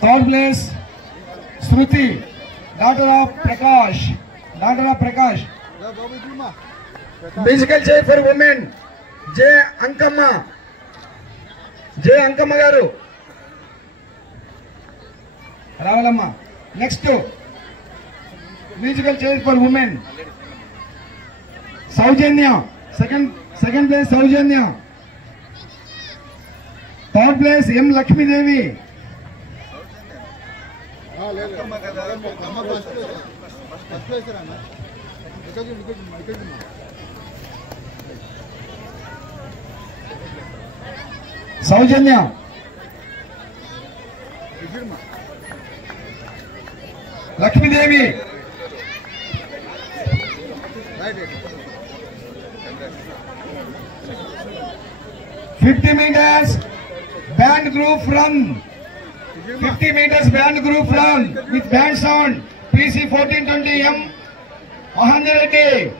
Third place, Shruti, daughter of Prakash. Musical chair for women, J. Ankamma garu. Ravalamma. Next, musical chair for women, Saujanya. Second place, Saujanya. Third place, M. Lakshmi Devi. Saujanya. Lakshmi Devi. 50 meters band group run. 50 meters band group run with band sound. PC 1420M. Mahendra Reddy.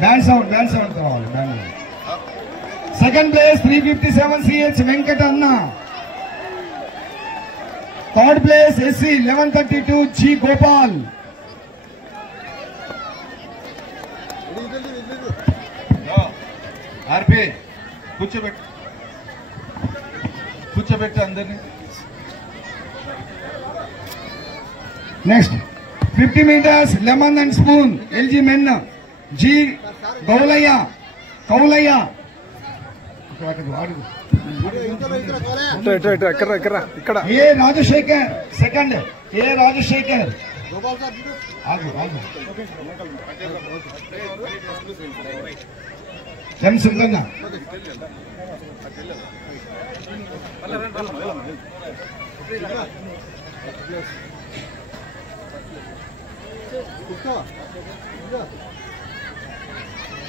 Band sound. Second place 357 CH Venkatanna. Third place SC 1132 G Gopal. RP కూర్చోబెట్టు అందరినీ. Next 50 meters lemon and spoon LG men G Kaulaya. A Rajashekar second. A Rajashekar. M Sundana.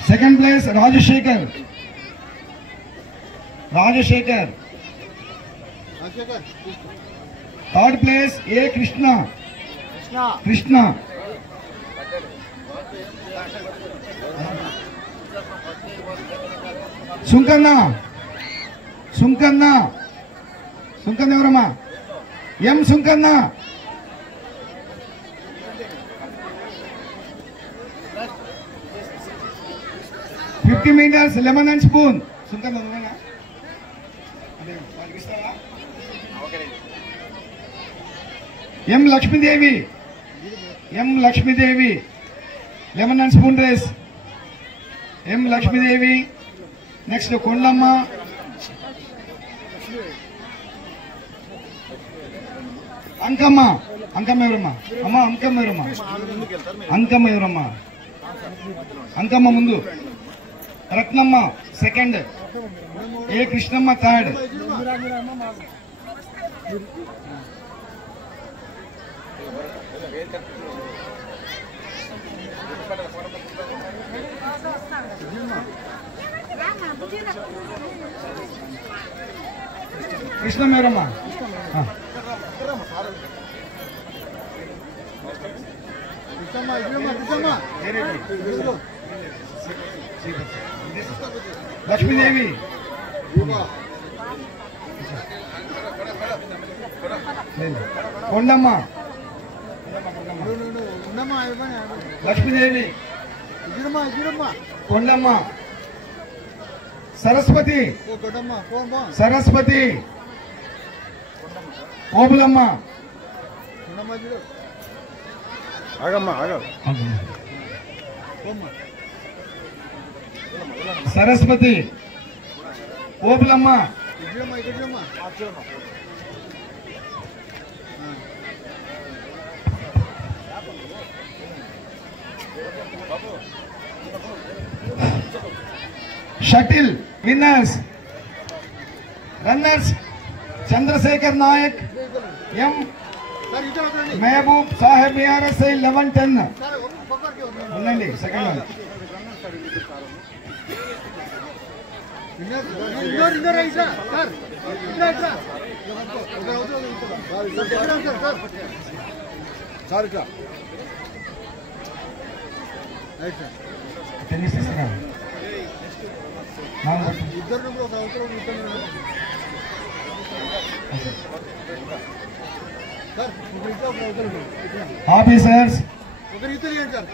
Second place Rajashekar. Third place A Krishna. Sunkanna evarama? M Sunkanna. $50 meters lemon and spoon. Sunkanna nuవ్వేనా? అదే వాళ్ళకి ఇస్తావా? M Lakshmi Devi. Lemon and spoon race. M Lakshmi Devi. Next Kondamma. Ankamma evarama? Ankamma evarama? Ankamma mundu. Ratnamma second. A Krishnamma third. Krishnamma evarama? Lakshmi Devi. Kondamma. Lakshmi Devi. Kondamma. Saraswati. Obulamma. Saraswati. Obulamma. Shuttle winners. Runners Chandrasekhar Nayak, M. Mehboob Sahib BRSI 1110. Unandi second one. Tennis is Officers,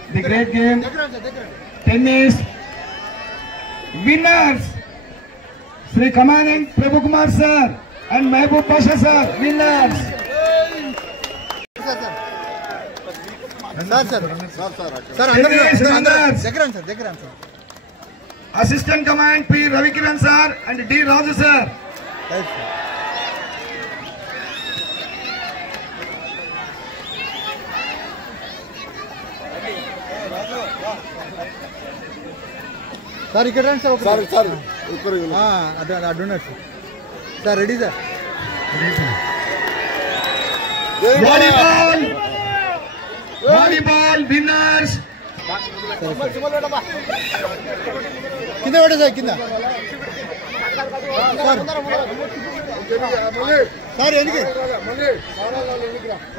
the great game, tennis, winners, Sri Commandant Prabhu Kumar sir and Mehboob Pasha sir, winners. Assistant Command P. Ravikiran sir and D. Raju sir. Sir ఇక్కడ రండి sir sir అడ్డున్నారు sir ready sir volleyball winners కింద పడే sir కింద sir ఎందుకు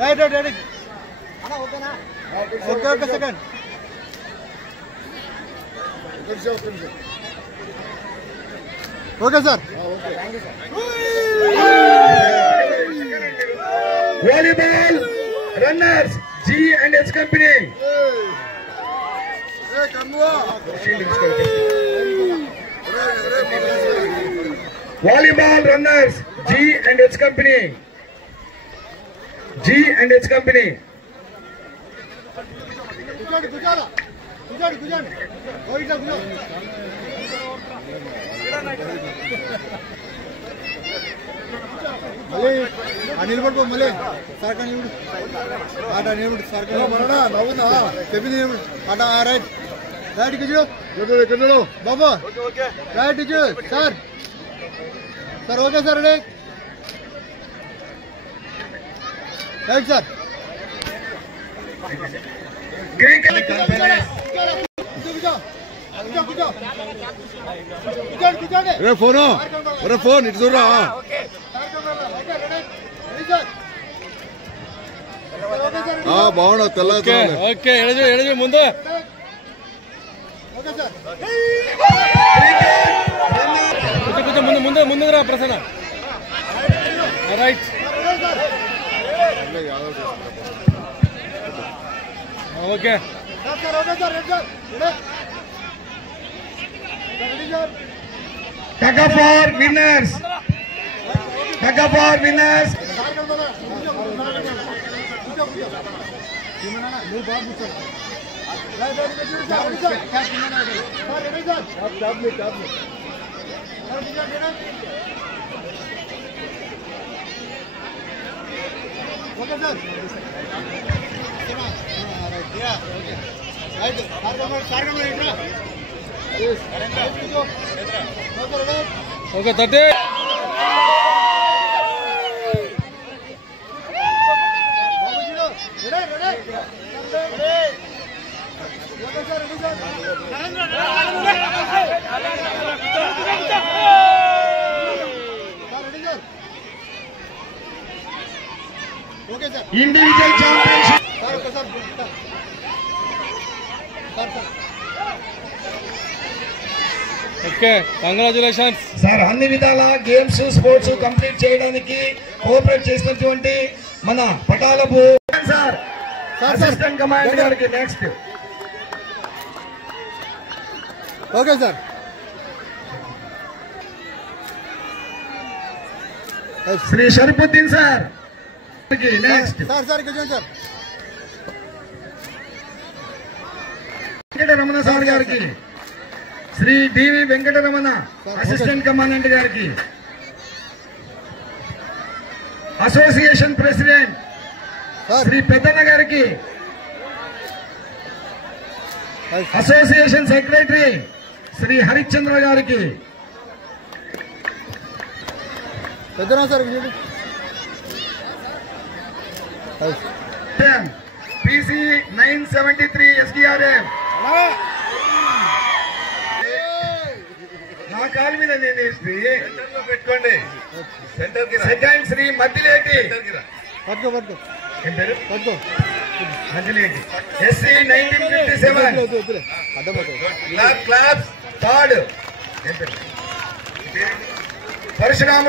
right right right okay okay second okay sir volleyball runners G and H company. Volleyball runners G and H company. G and H company. మళ్ళీ నిలబడిపో మళ్ళీ sir కానీ ఆట నిలబడి sir నవ్వుందా చెప్పింది నిలబడి ఆట రైట్ రైట్ కిజు బాబు రైట్ కిజు sir sir okay sir ready right sir phone ఇటు చూడరా బాగున్నావు తెల్ల ఓకే ఎడజు ముందు కొంచెం ముందు ముందురా Prasanna right okay Tug for winners. Tug for winners. Okay 30 Individual championship. Okay congratulations sir అన్ని విధాల గేమ్స్ స్పోర్ట్స్ కంప్లీట్ చేయడానికి కోఆపరేట్ చేసినటువంటి మన పటాలపు సార్ అసిస్టెంట్ కమాండర్ గారికి next okay sir Shri Sharifuddin sir next sir sir ఇక్కడ సార్ వెంకటరమణ సార్ గారికి శ్రీ డివి వెంకటరమణ అసిస్టెంట్ కమాండెంట్ గారికి అసోసియేషన్ ప్రెసిడెంట్ శ్రీ పెద్దన్న గారికి అసోసియేషన్ సెక్రటరీ శ్రీ హరిశ్చంద్ర గారికి పెద్దనా సార్ PC 973 SDRM నా కాలు మీద నేను పెట్టుకోండి సెకండ్ శ్రీ మద్దిలేటి పట్టుకో పట్టుకో ఏం పేరు పట్టుకో మద్దిలేటి SC 1957 క్లాప్స్ థర్డ్ పరశురాముడు